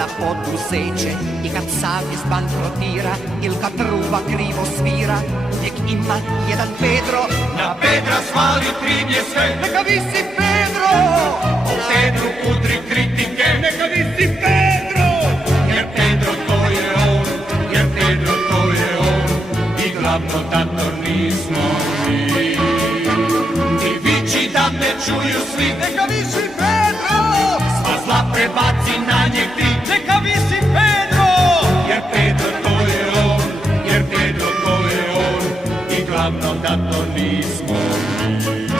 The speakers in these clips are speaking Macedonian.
sada poduzeće i kad savjest bankrotira ili kad truba krivo svira, nek ima jedan Pedro. Na Pedra svali krivnje sve, Neka visi Pedro, o Pedru pudri kritike, neka visi Pedro, jer Pedro to je on, jer Pedro to je on, i glavno da to nismo mi. I viči da me čuju svi, neka visi Pedro, sva zla prebaci na njeg ti, neka visi Pedro, jer Pedro to je on, jer Pedro to je on, i glavno da to nismo mi.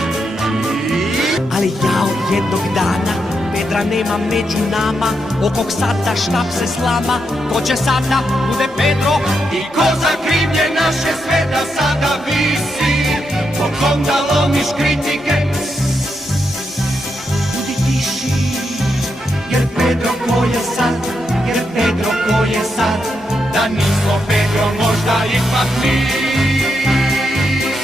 ali jao jednog dana Pedra nema među nama, okog sada štap se slama, ko će sada bude Pedro? I ko za krivnje naše sve da sada visi, po kom da lomiš kritike, Budi tiši, jer Pedro ko je sad, jer Pedro ko je sad, da nismo Pedro možda ipak mi.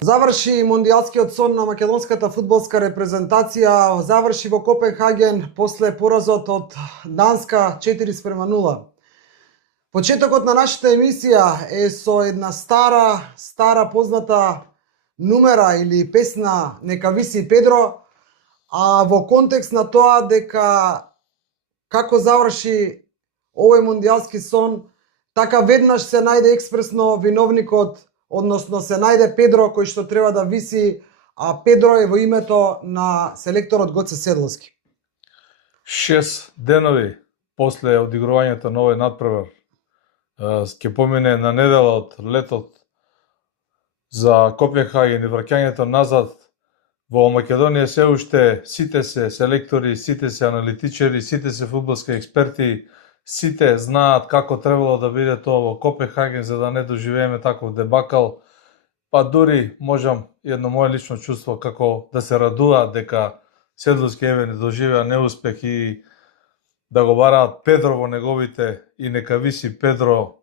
Заврши мондијалскиот сон на македонската фудбалска репрезентација, заврши во Копенхаген после поразот од Данска 4:0. Почетокот на нашата емисија е со една стара позната нумера или песна Нека виси Педро, а во контекст на тоа дека како заврши овој мондијалски сон, така веднаш се најде експресно виновникот, односно се најде Педро кој што треба да виси, а Педро е во името на селекторот Гоце Седловски. 6 денови после одигрувањето на овој надпревар ќе помине на недела од летот за Копенхаген и враќањето назад во Македонија. Се уште сите се селектори, сите се аналитичари, сите се фудбалски експерти, сите знаат како требало да биде тоа во Копенхаген за да не доживееме таков дебакал. Па дури можам едно мое лично чувство како да се радува дека Седловски еве не доживеа неуспех и да го бараат Педро во неговите и нека виси Педро,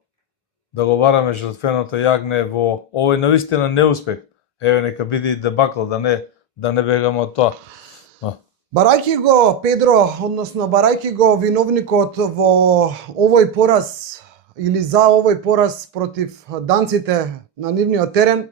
да го бараме жртвеното јагне во овој навистина неуспех. Еве нека биде и дебакал, да не бегаме од тоа. Барајќи го Педро, односно барајќи го виновникот во овој пораз или за овој пораз против данците на нивниот терен,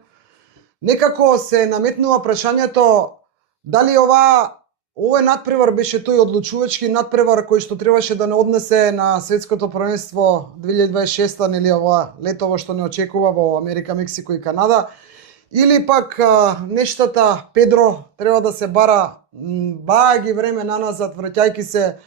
некако се наметнува прашањето дали овој надпревар беше тој одлучувачки надпревар кој што требаше да не однесе на светското првенство 2026 или ова летово што не очекува во Америка, Мексико и Канада, или пак нештата Педро треба да се бара баги време наназад, враќајќи се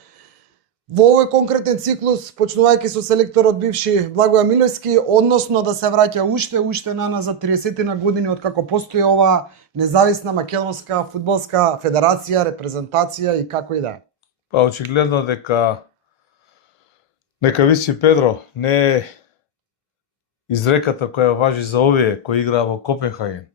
во овој конкретен циклус, почнувајќи со селекторот бивши Благоја Милевски, односно да се враќа уште наназад 30 години од како постои ова независна македонска фудбалска федерација, репрезентација и како и да е. Па очигледно дека нека виси Педро не е изреката која важи за овие кои играа во Копенхаген.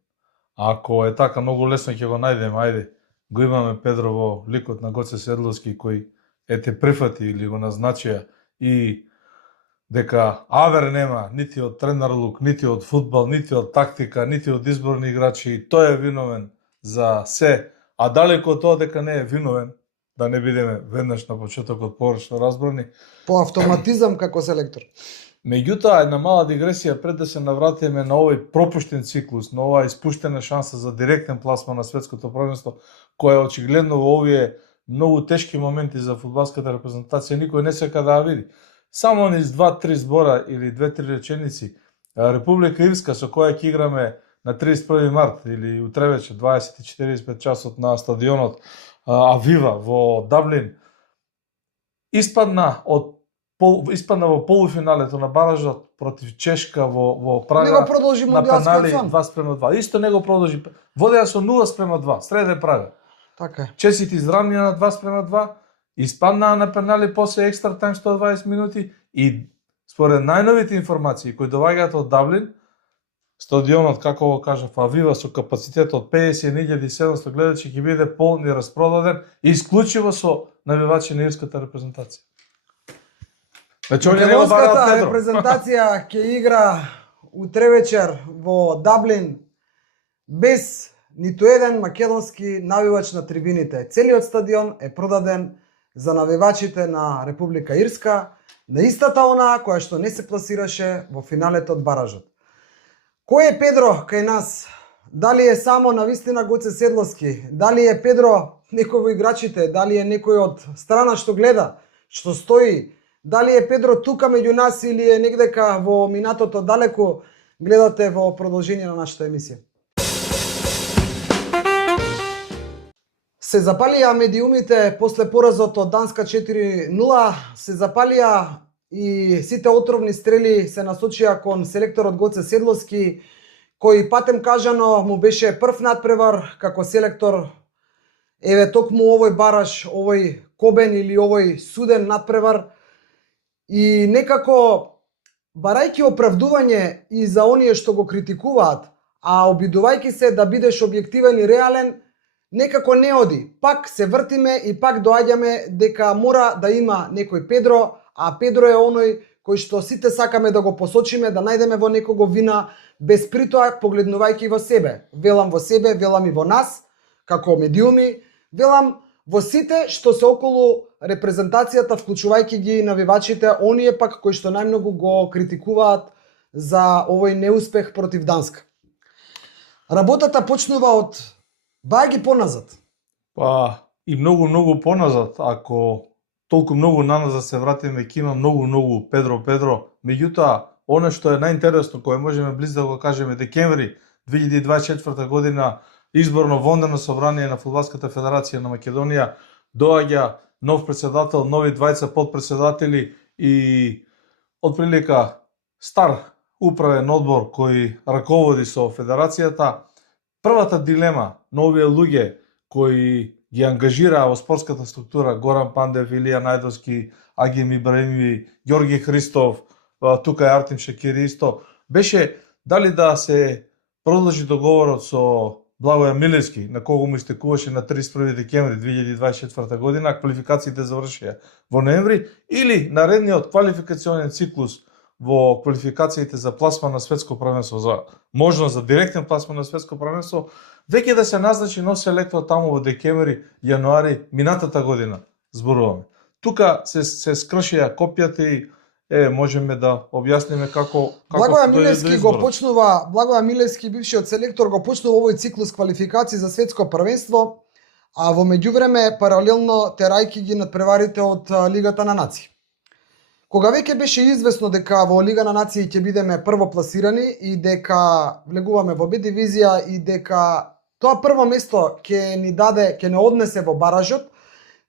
Ако е така, многу лесно ќе го најдеме. Ајде, го имаме Педро во ликот на Гоце Седловски кој ете прифати или го назначија, и дека авер нема нити од тренерлук, нити од фудбал, нити од тактика, нити од изборни играчи. Тој е виновен за се, а далеко од тоа дека не е виновен, да не бидеме веднаш на почетокот погрешно разбрани. По автоматизам како селектор. Меѓутоа, една мала дигресија пред да се навратиме на овој пропуштен циклус, на оваа испуштена шанса за директен пласман на светското првенство, која очигледно во овие многу тешки моменти за фудбалската репрезентација никој не сека да ја види. Само низ 2-3 збора или 2-3 реченици, Република Ирска со која ќе играме на 31 март или утревече 20:45 часот на стадионот Авива во Даблин, испадна во полуфиналето на баражот против Чешка во Прага. Не го продолжи на мондијалскиот пенали сон. 2:2. Исто не го продолжи. Водеа со 0:2, среде Прага. Така е. Чесите изравнија на 2:2, испаднаа на пенали после екстра тајм 120 минути и според најновите информации кои доаѓаат од Даблин, стадионот, како го кажав, Авива со капацитет од 50.700 гледачи ќе биде полн и распродаден исклучиво со навивачи на ирската репрезентација. Македонската репрезентација ќе игра утревечер во Даблин без ниту еден македонски навивач на трибините. Целиот стадион е продаден за навивачите на Република Ирска, на истата онаа која што не се пласираше во финалето од баражот. Кој е Педро кај нас? Дали е само навистина Гоце Седловски? Дали е Педро некој во играчите? Дали е некој од страна што гледа, што стои? Дали е Педро тука меѓу нас или е негдека во минатото далеку? Гледате во продолжение на нашата емисија. Се запалија медиумите после поразот од Данска 4-0, се запалија и сите отровни стрели се насочија кон селекторот Гоце Седловски, кој патем кажано му беше прв надпревар како селектор. Еве токму овој бараш, овој кобен или овој суден надпревар. И некако, барајќи оправдување и за оние што го критикуваат, а обидувајќи се да бидеш објективен и реален, некако не оди. Пак се вртиме и пак доаѓаме дека мора да има некој Педро, а Педро е оној кој што сите сакаме да го посочиме, да најдеме во некого вина, без притоа погледнувајќи во себе. Велам во себе, велам и во нас, како медиуми, велам во сите што се околу репрезентацијата, вклучувајќи ги навивачите, оние пак кои што најмногу го критикуваат за овој неуспех против Данска. Работата почнува од бајги поназад. Па и многу поназад, ако толку многу наназад се вратиме, ќе има многу Педро. Меѓутоа, оно што е најинтересно, кое можеме близо да го кажеме, декември 2024 година, изборно вондено собрание на Фудбалската федерација на Македонија, доаѓа нов председател, нови двајца подпредседатели и отприлика стар управен одбор кој раководи со федерацијата. Првата дилема на овие луѓе кои ги ангажираа во спортската структура, Горан Пандев, Илија Најдовски, Агим Ибраимови, Ѓорги Христов, тука е Артем Шакири исто, беше дали да се продолжи договорот со Благоја Милевски, на кого му истекуваше на 31 декември 2024 година, квалификациите завршија во ноември, или наредниот квалификационен циклус во квалификациите за пласман на светско првенство, за можност за директен пласман на светско првенство, веќе да се назначи нов селектор таму во декември, јануари минатата година, зборуваме. Тука се скршија копијата и можеме да објасниме како Благоја Милевски го почнува, Благоја Милевски, бившиот селектор, го почнува овој циклус квалификации за светско првенство, а во меѓувреме паралелно терајки ги надпреварите од Лигата на нации. Кога веќе беше известно дека во Лига на нации ќе бидеме првопласирани и дека влегуваме во Б дивизија и дека тоа прво место ќе ни даде, ќе не однесе во баражот,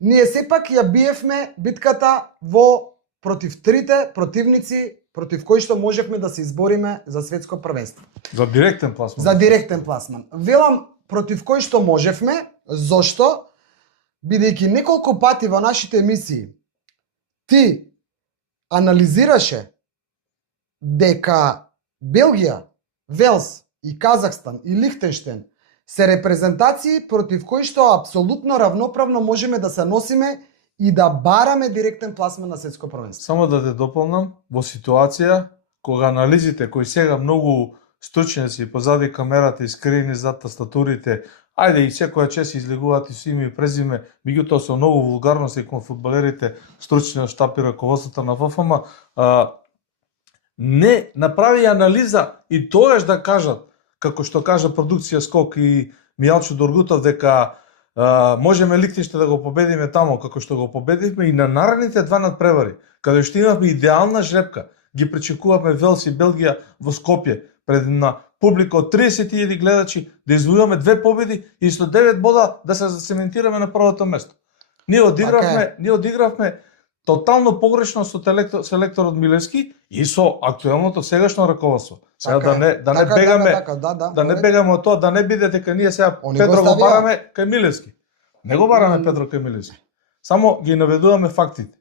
ние сепак ја биевме битката против трите противници против кои што можевме да се избориме за светско првенство. За директен пласман. За директен пласман. Велам против кои што можевме, зошто? Бидејќи неколку пати во нашите емисии ти анализираше дека Белгија, Велс и Казахстан и Лихтенштейн се репрезентации против кои што апсолутно равноправно можеме да се носиме и да бараме директен пласман на светско првенство. Само да те дополнам, во ситуација кога анализите кои сега многу стручњаци позади камерата и скриени зад тастатурите, ајде и секоја чест излегуваат и со име и презиме, меѓутоа со многу вулгарности кон фудбалерите, стручниот штаб и раководството на ФФМ, не направи анализа и тогаш да кажат, како што кажа продукција Скок и Мијалчо Доргутов, дека можеме Лихтенштейн да го победиме таму, како што го победивме и на наредните два надпревари, каде што имавме идеална жрепка, ги пречекуваме Велс и Белгија во Скопје, пред на публика од 30.000 гледачи, да извојуваме две победи и со 9 бода да се зацементираме на првото место. Ние одигравме тотално погрешно со селекторот Милевски и со актуелното сегашно раководство. Сега да не бегаме од тоа, да не биде дека ние сега Педро го бараме кај Милевски. Не го бараме Педро кај Милевски. Само ги наведуваме фактите.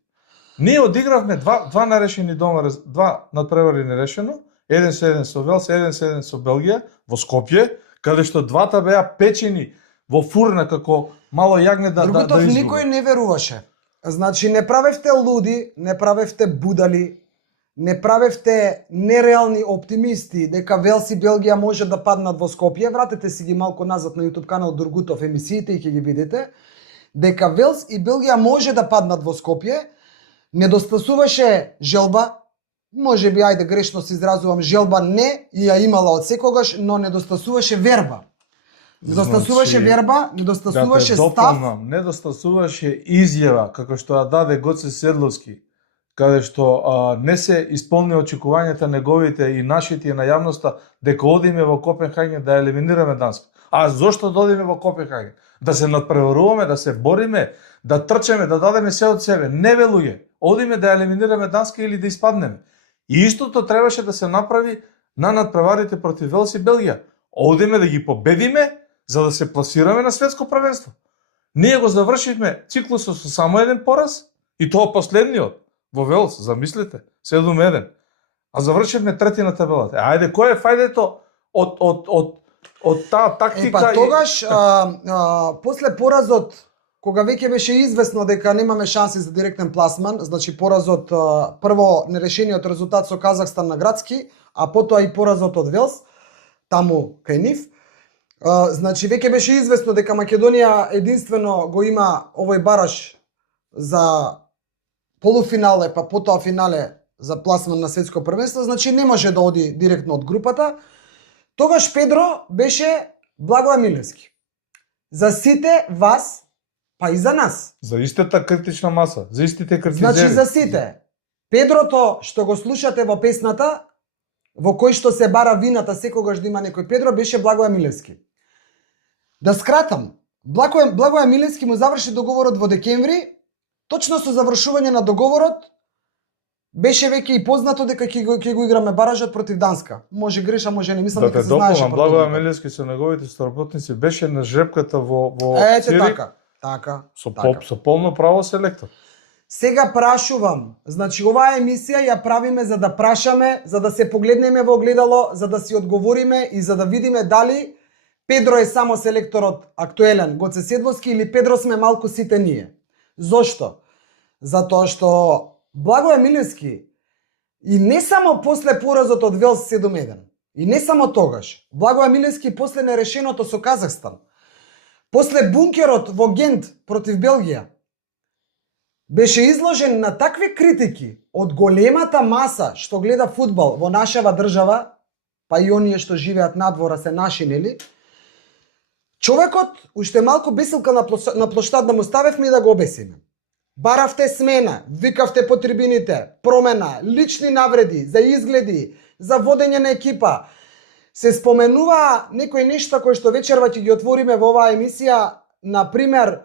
Ние одигравме два нерешени дома, два надпревари нерешено, 1-1 со Велс, 1-1 со Белгија во Скопје, каде што двата беа печени во фурна како мало јагне да Друготов никој не веруваше. Значи не правевте луди, не правевте будали, не правевте нереални оптимисти дека Велс и Белгија може да паднат во Скопје. Вратете си ги малку назад на YouTube канал Дургутов емисиите и ќе ги видите. дека Велс и Белгија може да паднат во Скопје, недостасуваше желба, може би ајде грешно се изразувам, желба не ја имала од секогаш, но недостасуваше верба. Недостасуваше верба, недостасуваше став. Недостасуваше изјава, како што ја даде Гоце Седловски, каде што не се исполни очекувањата неговите и нашите на јавноста дека одиме во Копенхаген да елиминираме Данска. А зошто да одиме во Копенхаген? Да се надпреваруваме, да се бориме, да трчеме, да дадеме се од себе. Не бе луѓе, одиме да елиминираме Данска или да испаднеме. И истото требаше да се направи на надпреварите против Велс и Белгија. Одиме да ги победиме, за да се пласираме на светско првенство. Ние го завршивме циклусот со само еден пораз, и тоа последниот во Велс, замислете, 7-1. А завршивме трети на табелата. Ајде, кој е фајдето од таа тактика? Па тогаш, после поразот, кога веќе беше известно дека немаме шанси за директен пласман, значи поразот, прво нерешениот резултат со Казахстан на градски, а потоа и поразот од Велс, таму кај нив, значи веќе беше известно дека Македонија единствено го има овој бараш за полуфинале, па потоа финале за пласман на светско првенство, значи не може да оди директно од групата. Тогаш Педро беше Благоја Милевски. За сите вас, па и за нас. За истата критична маса, за истите критизери. Значи за сите. Педрото што го слушате во песната, во кој што се бара вината секогаш да има некој Педро, беше Благоја Милевски. Да скратам, Благоја Милевски му заврши договорот во декември, точно со завршување на договорот беше веќе и познато дека ќе го играме баражот против Данска. Може греша, може не, мислам дека се знаеше. Да те дополнам, Благоја Милевски со неговите соработници беше на жребката во Цирик. Така. Со полно право селектор. Сега прашувам, значи оваа емисија ја правиме за да прашаме, за да се погледнеме во огледало, за да си одговориме и за да видиме дали Педро е само селекторот актуелен Гоце Седловски или Педро сме малку сите ние. Зошто? Затоа што Благоја Милевски и не само после поразот од Велс 7-1, и не само тогаш, Благоја Милевски после нерешеното со Казахстан, после бункерот во Гент против Белгија, беше изложен на такви критики од големата маса што гледа фудбал во нашава држава, па и оние што живеат надвора се наши, нели? Човекот уште малку бесилка на плоштад да му ставевме и да го обесиме. Баравте смена, викавте по трибините, промена, лични навреди, за изгледи, за водење на екипа. Се споменува некои нешта кои што вечерва ќе ги отвориме во оваа емисија, например,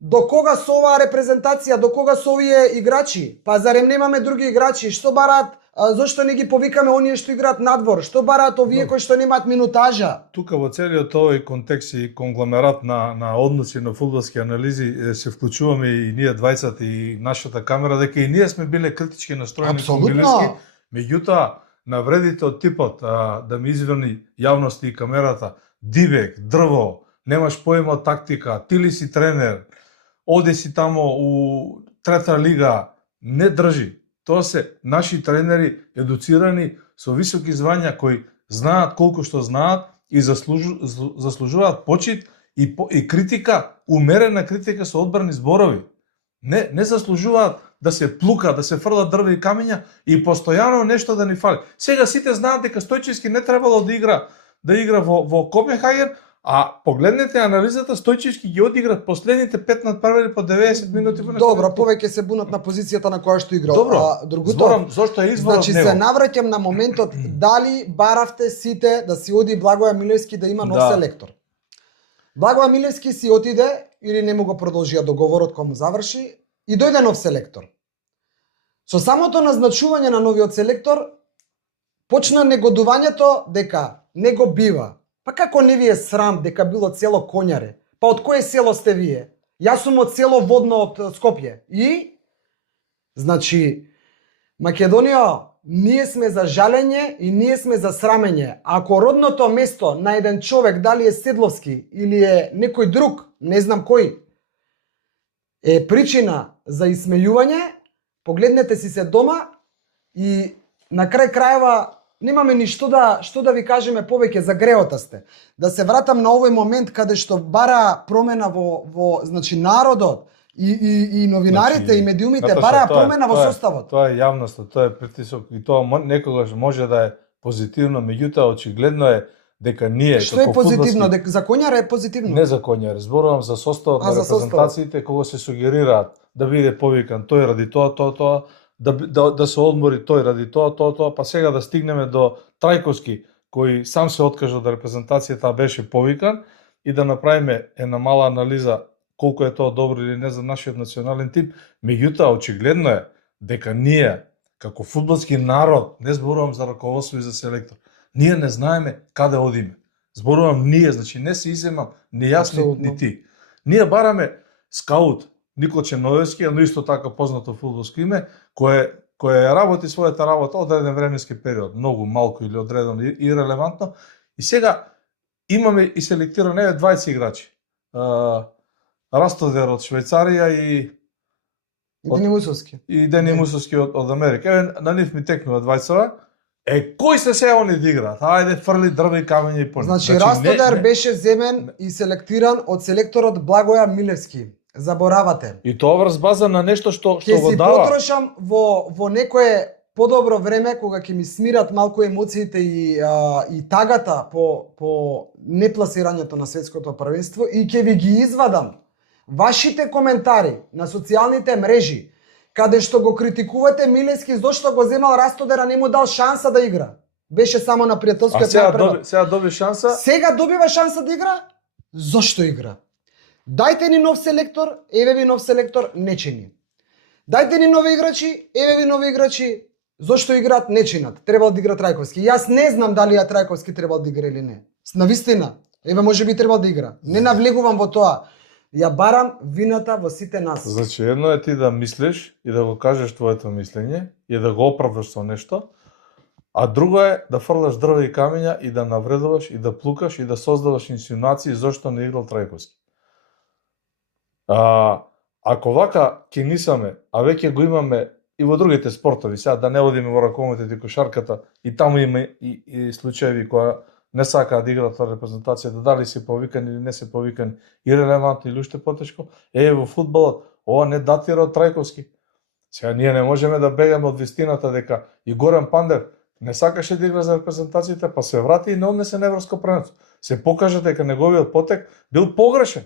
до кога со оваа репрезентација, до кога со овие играчи? Па зарем немаме други играчи? Што бараат? Зошто не ги повикаме оние што играат надвор? Што бараат овие кои што немаат минутажа? Тука во целиот овој контекст и конгломерат на односи на фудбалски анализи се вклучуваме и ние двајцата и нашата камера дека и ние сме биле критички настроени кон Милевски. Меѓутоа, навредите од типот да ми извини јавност и камерата, дивек, дрво, немаш поема од тактика, ти ли си тренер, оди си тамо у трета лига, не држи. Тоа се наши тренери едуцирани со високи звања кои знаат колку што знаат и заслужуваат почит и критика, умерена критика со одбрани зборови. Не заслужуваат да се плука, да се фрлат дрва и камења и постојано нешто да ни фали. Сега сите знаат дека Стојчевски не требало да игра во Копенхаген, а погледнете анализата, Стојчевски ги одигра последните 5 надпревари по 90 минути. Добро, повеќе се бунат на позицијата на која што играл. Добро, другото, зошто е изборот значи се навраќам на моментот дали баравте сите да си оди Благоја Милевски да има нов селектор. Благоја Милевски си отиде или не му го продолжија договорот кога му заврши и дојде нов селектор. Со самото назначување на новиот селектор почна негодувањето дека не го бива. Па како не ви е срам дека било село Коњаре? Па од кое село сте вие? Јас сум од село Водно од Скопје. И? Значи, Македонија, ние сме за жалење и ние сме за срамење. Ако родното место на еден човек, дали е Седловски или е некој друг, не знам кој, е причина за исмејување, погледнете си се дома и на крај крајава Немаме ни што да ви кажеме повеќе, за греота сте. Да се вратам на овој момент каде што бара промена во значи народот и новинарите Значи, и медиумите Наташа, бараа тоа е- промена во тоа е- составот. Тоа е јавноста, тоа е притисок и тоа некогаш може да е позитивно, меѓутоа очигледно е дека ние Што е како позитивно? фудбалски- За Конјар е позитивно. Не за Конјар, зборувам за составот А, на за составот. репрезентациите кога се сугерираат да биде повикан тој ради тоа, да се одмори тој ради тоа, па сега да стигнеме до Трајковски, кој сам се откажа од репрезентацијата, беше повикан и да направиме една мала анализа колку е тоа добро или не за нашиот национален тим. Меѓутоа очигледно е дека ние како фудбалски народ, не зборувам за раководство и за селектор, ние не знаеме каде одиме. Зборувам ние, значи не се иземам ни јас ни ти. Ние бараме скаут Никол Черновевски, но исто така познато фудбалско име, кој работи својата работа одреден временски период, многу малку или одредено ирелевантно. И сега имаме и селектирано 20 играчи. Растодер од Швајцарија и Дени Мусовски. Дени Мусовски од Америка. Еве на нив ми текнува двајцава. Кои се сега они да играат? Ајде фрли дрва и камења и по. Значи Растодер беше земен и селектиран од селекторот Благоја Милевски. Заборавате. И тоа врз база на нешто што Ќе го си дава. потрошам во некое подобро време кога ќе ми смират малку емоциите и тагата по непласирањето на светското првенство и ќе ви ги извадам вашите коментари на социјалните мрежи каде што го критикувате Милевски зошто го земал Растодера, не му дал шанса да игра. Беше само на пријателскиот сега доби шанса. Сега добива шанса да игра? Зошто игра? Дајте ни нов селектор, еве ви нов селектор, не чини. Дајте ни нови играчи, еве ви нови играчи, зошто играат, не чинат. Требал да игра Трајковски. Јас не знам дали Трајковски требал да игра или не. Навистина, еве може би требал да игра. Не навлегувам во тоа. Ја барам вината во сите нас. Значи едно е ти да мислиш и да го кажеш твоето мислење и да го оправдаш со нешто, а друго е да фрлаш дрва и камења и да навредуваш и да плукаш и да создаваш инсинуации зошто не играл Трајковски. Ако вака ќе нисаме, а веќе го имаме и во другите спортови, сега да не одиме во ракометот и кошарката, и таму има и случаеви кои не сакаат да играат во репрезентацијата, дали се повикани или не се повикани, ирелевантно или уште потешко, во фудбалот, ова не датира од Трајковски. Сега ние не можеме да бегаме од вистината дека и Горан Пандев не сакаше да игра за репрезентацијата, па се врати и не однесе на европско првенство. Се покажа дека неговиот потек бил погрешен.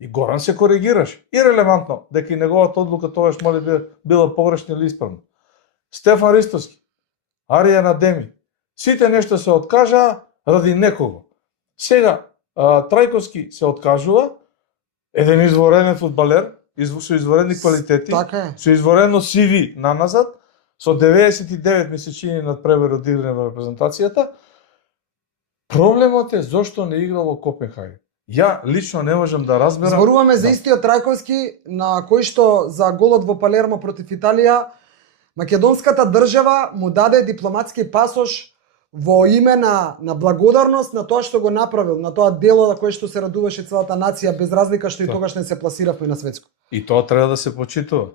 И Горан се коригираше. Ирелевантно дека и неговата одлука тогаш може би била погрешна или исправна. Стефан Ристовски, Аријан Адеми, сите нешто се откажаа ради некого. Сега Трајковски се откажува, еден извореден фудбалер, со изворедни квалитети, со изворедно CV наназад, со 99 месечини над пребор од играње во репрезентацијата. Проблемот е зошто не играл во Копенхаген. Ја лично не можам да разберам. Зборуваме за истиот Трајковски на кој што за голот во Палермо против Италија македонската држава му даде дипломатски пасош во име на благодарност на тоа што го направил, на тоа дело на кое што се радуваше целата нација без разлика што и тогаш не се пласиравме на светско. И тоа треба да се почитува.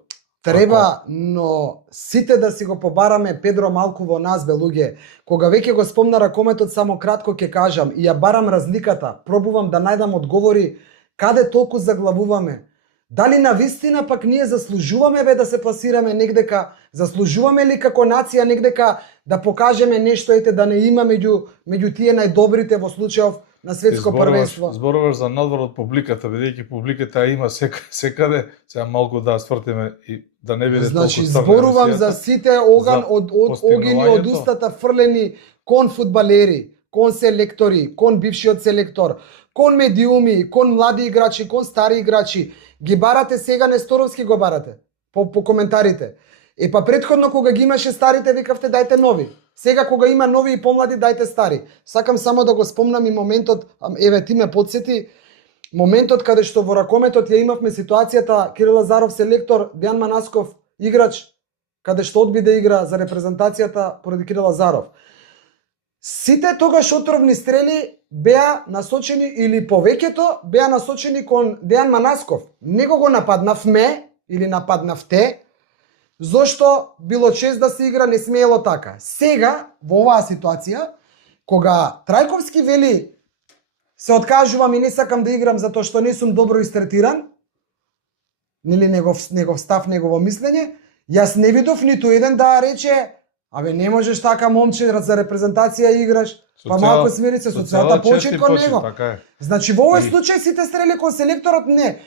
Треба, но сите да си го побараме Педро малку во нас, бе луѓе. Кога веќе го спомна ракометот, само кратко ќе кажам и ја барам разликата. Пробувам да најдам одговори каде толку заглавуваме. Дали на вистина пак ние заслужуваме да се пласираме негдека, заслужуваме ли како нација негдека да покажеме нешто, да не има меѓу тие најдобрите во случајов на светско првенство. Зборуваш за надвор од публиката, бидејќи публиката има секаде, сега малку да свртиме и да не биде толку Значи зборувам за сите огини од устата фрлени кон фудбалери, кон селектори, кон бившиот селектор, кон медиуми, кон млади играчи, кон стари играчи. Ги барате сега, Несторовски го барате по коментарите. Па претходно кога ги имаше старите, викавте дајте нови. Сега кога има нови и помлади, дајте стари. Сакам само да го спомнам и моментот, еве ти ме подсети, моментот каде што во ракометот ја имавме ситуацијата Кирил Лазаров селектор, Дејан Манасков играч, каде што одби да игра за репрезентацијата поради Кирил Лазаров. Сите тогаш отровни стрели беа насочени, или повеќето беа насочени кон Дејан Манасков. Него го нападнавме или нападнавте, Зошто било чест да се игра, не смеело така. Сега, во оваа ситуација, кога Трајковски вели се откажувам и не сакам да играм затоа што не сум добро истретиран, нели негов став, негово мислење, јас не видов ниту еден да рече, абе не можеш така момче за репрезентација играш, па малку смири се, со целата почит кон него. Така Значи во овој случај сите стрели кон селекторот не.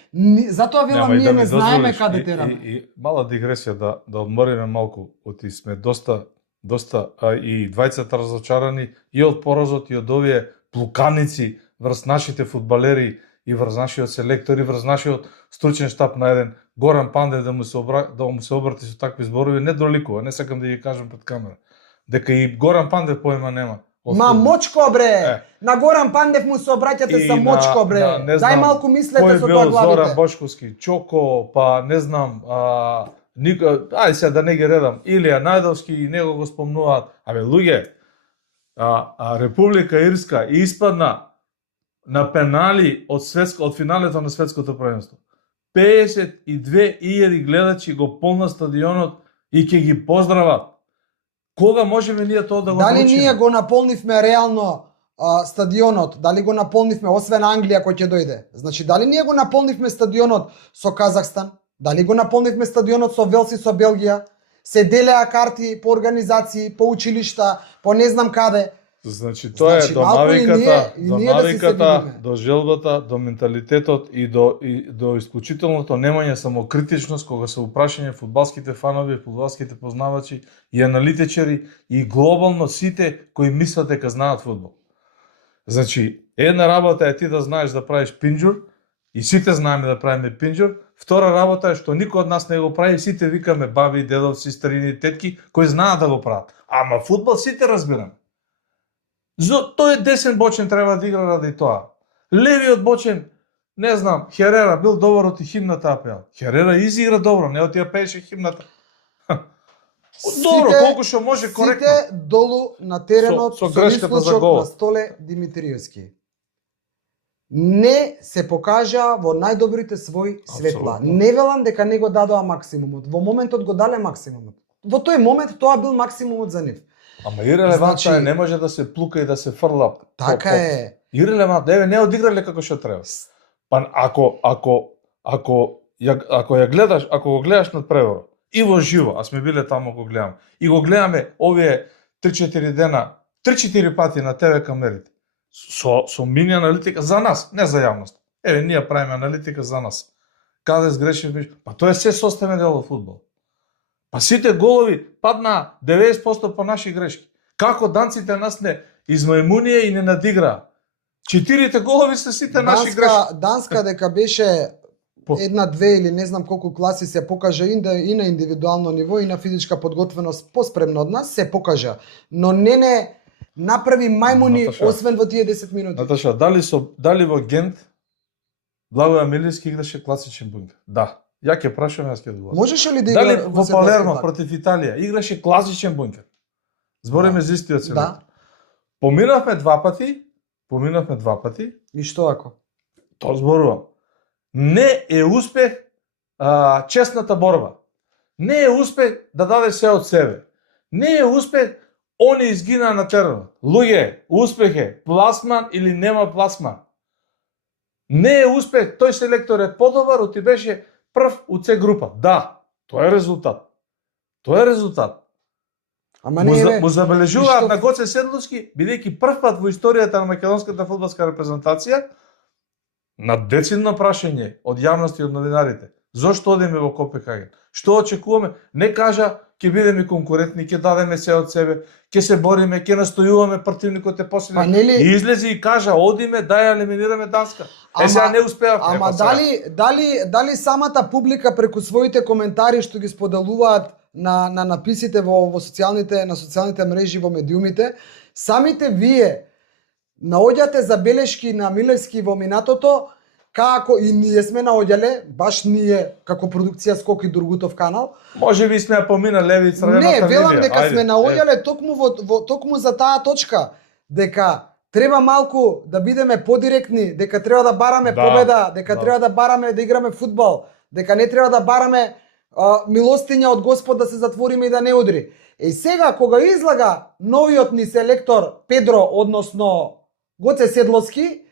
Затоа велам ние не знаеме каде тераме. И мала дигресија да одмориме малку, оти сме доста и двајцата разочарани и од поразот и од овие плуканици врз нашите фудбалери и врз нашиот селектор и врз нашиот стручен штаб на еден Горан Пандев да му се обрати со такви зборови не доликува, не сакам да ги кажам пред камера. Дека и Горан Пандев поема нема. Ма мочко бре! На Горан Пандев му се обраќате со мочко бре. Дај малку мислете со тоа главите. Зоран Бошковски, Чоко, па не знам, ај сега да не ги редам, Илија Најдовски и него го спомнуваат. Абе луѓе, Република Ирска испадна на пенали од финалето на светското првенство. 52.000 гледачи го полна стадионот и ќе ги поздрават. Кога можеме ние тоа да го научиме? Дали ние го наполнивме реално стадионот? Дали го наполнивме освен Англија кој ќе дојде? Значи дали ние го наполнивме стадионот со Казахстан? Дали го наполнивме стадионот со Велс и со Белгија? Се делеа карти по организации, по училишта, по не знам каде. Значи тоа е до навиката, до желбата, до менталитетот и до исклучителното немање самокритичност кога се упрашање фудбалските фанови, фудбалските познавачи и аналитичари и глобално сите кои мислат дека знаат фудбал. Значи, една работа е ти да знаеш да правиш пинџур и сите знаеме да правиме пинџур, втора работа е што никој од нас не го прави, сите викаме баби, дедовци, старини, тетки кои знаат да го прават. Ама фудбал сите разбираме. Тој десен бочен треба да игра ради тоа. Левиот бочен, не знам, Херера бил добар од химната апел. Херера изигра добро, не од ја пееше химната. Добро, колку што може коректно. Сите долу на теренот со грешката за гол на Столе Димитриевски. Не се покажа во најдобрите своји светла. Абсолютно. Не велам дека не го дадоа максимумот. Во моментот го дале максимумот. Во тој момент тоа бил максимумот за нив. Ама ирелевантно е, не може да се плука и да се фрла. Така е. Ирелевантно, еве не одиграле како што треба. Па ако го гледаш над преворот и во живо, а сме биле таму го гледаме. И го гледаме овие 3-4 дена, 3-4 пати на ТВ камерите. Со мини аналитика за нас, не за јавност. Еве ние правиме аналитика за нас. Каде сгрешивме? Па тоа е се составен дел од фудбал. Па сите голови паднаа 90% по наши грешки. Како данците нас не измајмунија и не надиграа. 4 голови се сите наши грешки. Данска дека беше една, две или не знам колку класи се покажа и на индивидуално ниво и на физичка подготвеност поспремно од нас се покажа. Но не направи мајмуни освен во тие 10 минути. Наташа, дали во Гент Благоја Милевски играше класичен бункер? Да. Ја ќе прашам, јас ќе одговорам. Можеше ли да игра дали во Палермо против Италија играше класичен бункер? Збориме за истиот селектор. Да. Поминавме два пати. И што ако? Тоа зборувам. Не е успех честната борба. Не е успех да даде се од себе. Не е успех они изгинаа на теренот. Луѓе, успех е пласман или нема пласман. Не е успех, тој селектор е подобар, оти беше прв у С група. Да, тоа е резултат. Ама не му забележуваат на Гоце Седловски, бидејќи прв пат во историјата на македонската фудбалска репрезентација, на децидно прашање од јавност и од новинарите, зошто одиме во Копенхаген? Што очекуваме? Не кажа, ќе бидеме конкурентни, ќе дадеме се од себе, ќе се бориме, ќе настојуваме противникот е последен. И излези и кажа, одиме да ја елиминираме Данска. Сега не успеавме. Ама дали самата публика преку своите коментари што ги споделуваат на написите во социјалните мрежи, во медиумите, самите вие наоѓате забелешки на Милевски во минатото, како и ние сме наоѓале, баш ние како продукција Скок и Дургутов канал. Може би сме ја помина леви црвената линија. Не, велам дека сме наоѓале токму за таа точка, дека треба малку да бидеме подиректни, дека треба да бараме победа, дека треба да бараме да играме фудбал, дека не треба да бараме милостиња од Господ да се затвориме и да не удри. Сега кога излага новиот ни селектор Педро, односно Гоце Седловски,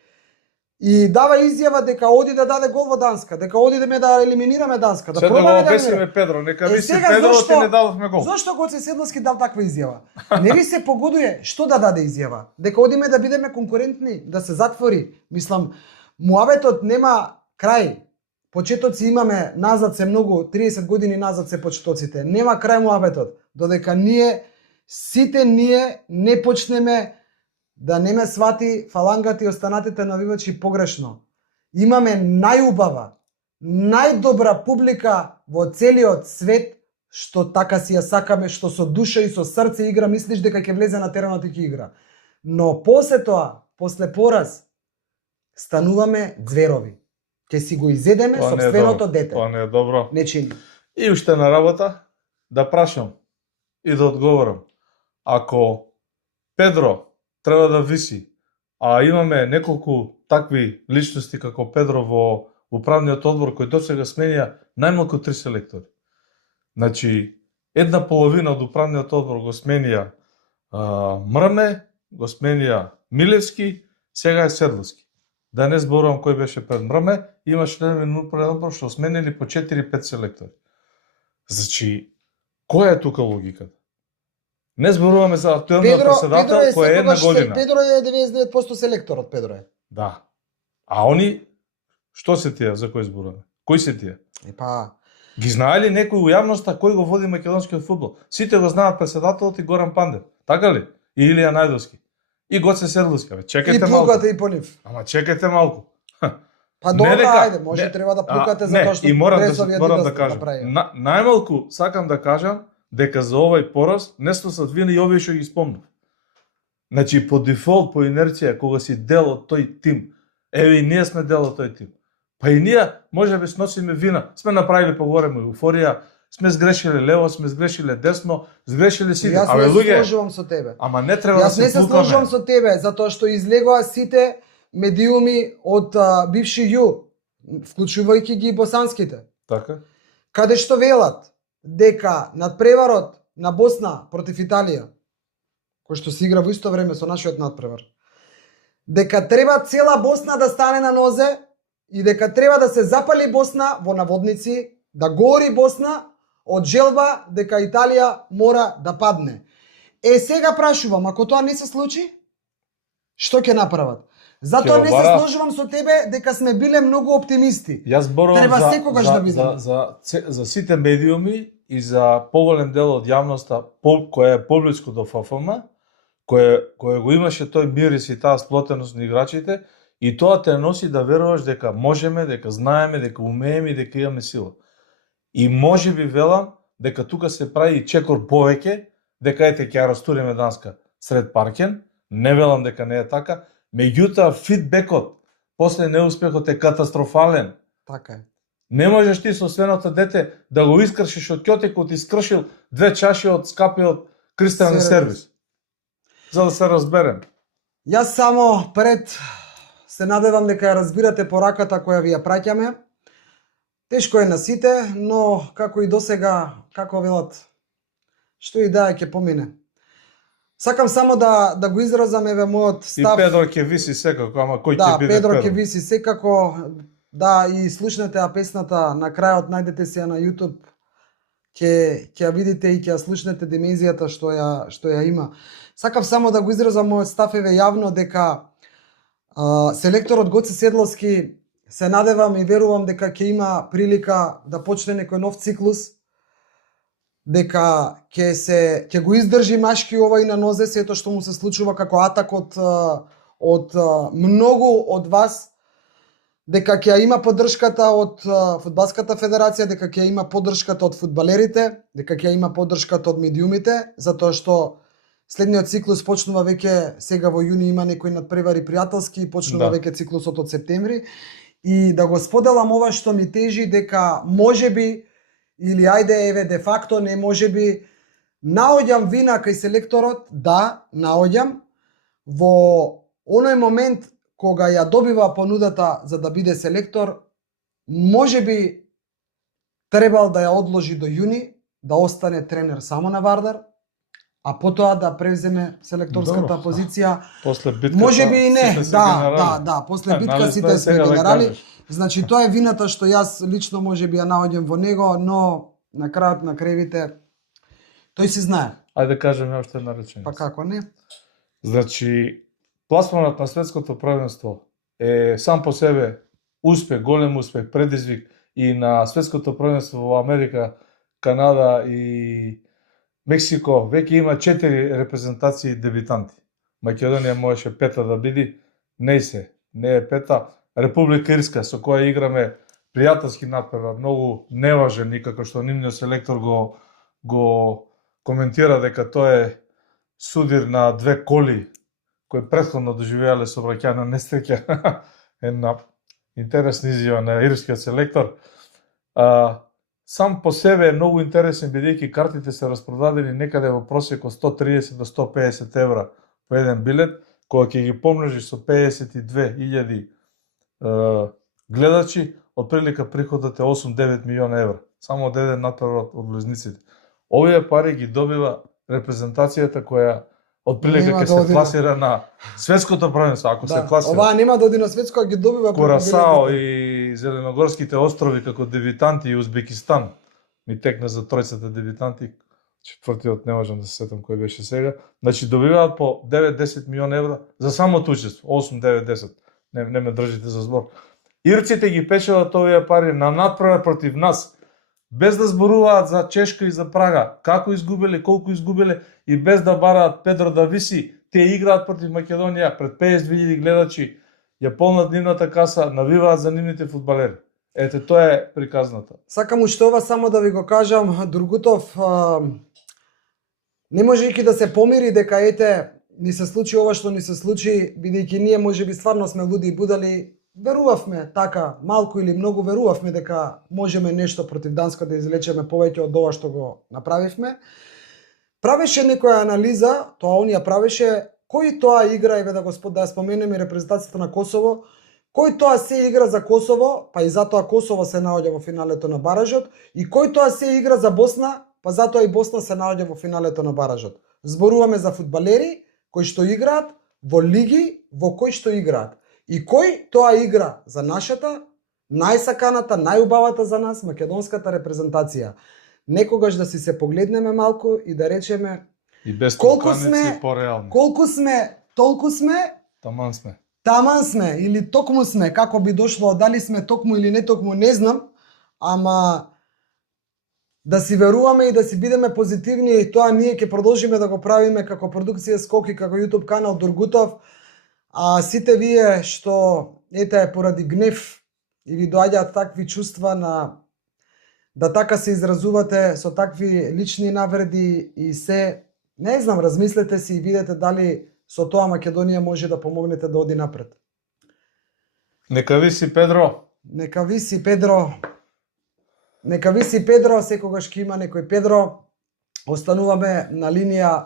и дава изјава дека оди да даде гол во Данска, дека одиме да елиминираме Данска, да пробаме да обесиме Педро, нека ви се Педро, ти не дадовме гол. Зошто Гоце Седловски дал таква изјава? Не ви се погодuje што да даде изјава? Дека одиме да бидеме конкурентни, да се затвори. Мислам, муабетот нема крај. Почетоци имаме назад се многу, 30 години назад се почетоците. Нема крај муабетот, додека ние, сите ние не почнеме да не ме свати фалангата и останатите навивачи погрешно. Имаме најубава, најдобра публика во целиот свет, што така си ја сакаме, што со душа и со срце игра, мислиш дека ќе влезе на теренот и ќе игра. Но после тоа, после пораз, стануваме зверови. Ќе си го изедеме сопственото дете. Тоа не е добро. Не чини. И уште на работа да прашам и да одговорам. Ако Педро треба да виси, а имаме неколку такви личности како Педро во управниот одбор кој досега сменија најмалку 3 селектори. Значи, една половина од управниот одбор го сменија Мрме, го сменија Милевски, сега е Седловски. Да не зборувам кој беше пред Мрме, има членови на управниот одбор што сменили по 4-5 селектори. Значи, која е тука логиката? Не зборуваме за актуелниот председател кој е една година. Педро е 99% селекторот, Педро е. Да. А они, што се тие за кој зборуваме? Кои се тие? Ги знае ли некој у јавноста кој го води македонскиот фудбал? Сите го знаат председателот и Горан Пандев, така ли? И Илија Најдовски. И Гоце Седловски. Чекајте малку. И плукате и по нив. Ама чекајте малку. Па добра, ајде, може треба да плукате за тоа што морам да кажам. Најмалку сакам да кажам дека за овој пораз не сносат вина и овие што ги спомнав. Значи, по дефолт, по инерција, кога си дел од тој тим, еве и ние сме дел од тој тим. Па и ние може би сносиме вина. Сме направили поголема еуфорија, сме сгрешиле лево, сме сгрешиле десно, сгрешиле сите. Јас не се сложувам со тебе. Ама не треба да се плукаме. Јас не се сложувам со тебе, затоа што излегоа сите медиуми од бивши ју, вклучувајќи ги и босанските. Така? Каде што велат дека надпреварот на Босна против Италија, кој што се игра во исто време со нашиот надпревар, дека треба цела Босна да стане на нозе и дека треба да се запали Босна во наводници, да гори Босна од желба дека Италија мора да падне. Сега прашувам, ако тоа не се случи, што ќе направат? Затоа не се сложувам со тебе дека сме биле многу оптимисти. Јас зборувам треба секогаш да бидеме. За сите медиуми и за поголем дел од јавноста која е поблиску до ФФМ, која го имаше тој мирис и таа сплотеност на играчите, и тоа те носи да веруваш дека можеме, дека знаеме, дека умееме и дека имаме сила. И може би велам дека тука се прави чекор повеќе, дека ете ќе ја растуриме Данска сред Паркен, не велам дека не е така, меѓутоа фидбекот после неуспехот е катастрофален. Така е. Не можеш ти со свеното дете да го искршиш од ќотекот и скршил 2 чаши од скапиот кристален сервис. За да се разберем. Јас само пред се надевам дека ја разбирате пораката која ви ја праќаме. Тешко е на сите, но како и досега, како велат, што и да е ќе помине. Сакам само да го изразам еве мојот став. И Педро ќе виси секако, ама кој ќе биде Педро? Да, Педро ќе виси секако. Да, и слушнете ја песната на крајот, најдете си ја на YouTube. Ќе ја видите и ќе ја слушнете димензијата што ја има. Сакам само да го изразам мојот став еве јавно дека селекторот Гоце Седловски, се надевам и верувам дека ќе има прилика да почне некој нов циклус, дека ќе го издржи машки ова и на нозе сето што му се случува како атак од многу од вас, дека ќе има поддршката од Фудбалската федерација, дека ќе има поддршката од фудбалерите, дека ќе има поддршката од медиумите, затоа што следниот циклус почнува веќе сега во јуни, има некои надпревари пријателски и почнува веќе циклусот од септември. И да го споделам ова што ми тежи, дека можеби, или ајде еве де факто, не можеби, наоѓам вина кај селекторот, да, наоѓам, во оној момент кога ја добива понудата за да биде селектор, можеби требал да ја одложи до јуни, да остане тренер само на Вардар, а потоа да превземе селекторската Добро. позиција. После битката Може би и не, сите се да, генерали. да, после Нали битка тоа сите е сме сега да генерали. кажеш. Значи тоа е вината што јас лично може би ја наоѓам во него, но на крајот на крајвите тој си знае. Ајде да кажеме уште една реченица. Па како не? Значи, пласманот на светското првенство е сам по себе успех, голем успех, предизвик и на светското првенство во Америка, Канада и Мексико веќе има 4 репрезентации дебитанти. Македонија можеше пета да биде, не е пета. Република Ирска со која играме пријателски натпревар, многу неважен и како што нивниот селектор го коментира дека тоа е судир на две коли кои претходно доживеале сообраќајна несреќа. Една интересна изјава на ирскиот селектор. Сам по себе е многу интересен, бидејќи картите се распродадени некаде во просек од 130 до 150 евра по еден билет, кога ќе ги помножиш со 52.000 гледачи, отприлика приходот е 8-9 милиона евра. Само од еден натпревар од влезниците. Овие пари ги добива репрезентацијата која отприлика ќе се пласира на светското првенство, ако се пласира. Оваа нема да оди на светско, а ги добива Курасао и Зеленогорските острови како дебитанти и Узбекистан. Ми текна за тројцата дебитанти, четвртиот не можам да се сетам кој беше сега. Значи добиваат по 9-10 милиона евра за самото учество, 8-9-10. Не ме држите за збор. Ирците ги печелат овие пари на натпревар против нас, без да зборуваат за Чешка и за Прага, како изгубиле, колку изгубиле и без да бараат Педро да виси, тие играат против Македонија пред 52.000 гледачи, ја полнат нивната каса, навиваат за нивните фудбалери. Ете, тоа е приказната. Сакам уште ова само да ви го кажам, Другутов, не можејќи да се помири дека ете, ни се случи ова што ни се случи, бидејќи ние можеби стварно сме луди и будали, верувавме така, малку или многу верувавме дека можеме нешто против Данска да излечеме повеќе од ова што го направивме. Правеше некоја анализа, тоа он ја правеше, кој тоа игра, еве да ја споменеме репрезентацијата на Косово, кој тоа се игра за Косово, па и затоа Косово се наоѓа во финалето на баражот, и кој тоа се игра за Босна, па затоа и Босна се наоѓа во финалето на баражот. Зборуваме за фудбалери кои што играат во лиги во кои што играат. И кој тоа игра за нашата, најсаканата, најубавата за нас, македонската репрезентација. Некогаш да си се погледнеме малку и да речеме И без колку толканици сме, по-реално. колку сме, толку сме, Таман сме. таман сме или токму сме, како би дошло, дали сме токму или не токму, не знам, ама да си веруваме и да си бидеме позитивни, и тоа ние ќе продолжиме да го правиме како продукција Скоки, како YouTube канал Дургутов, а сите вие што ете поради гнев и ви доаѓаат такви чувства на да така се изразувате со такви лични навреди и се, не знам, размислете си и видете дали со тоа Македонија може да помогнете да оди напред. Нека виси Педро. Нека виси Педро. Нека виси Педро, секогаш ќе има некој Педро. Остануваме на линија,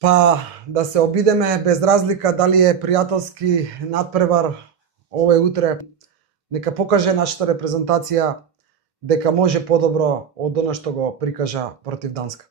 па да се обидеме без разлика дали е пријателски надпревар овој утре. Нека покаже нашата репрезентација дека може подобро од она што го прикажа против Данска.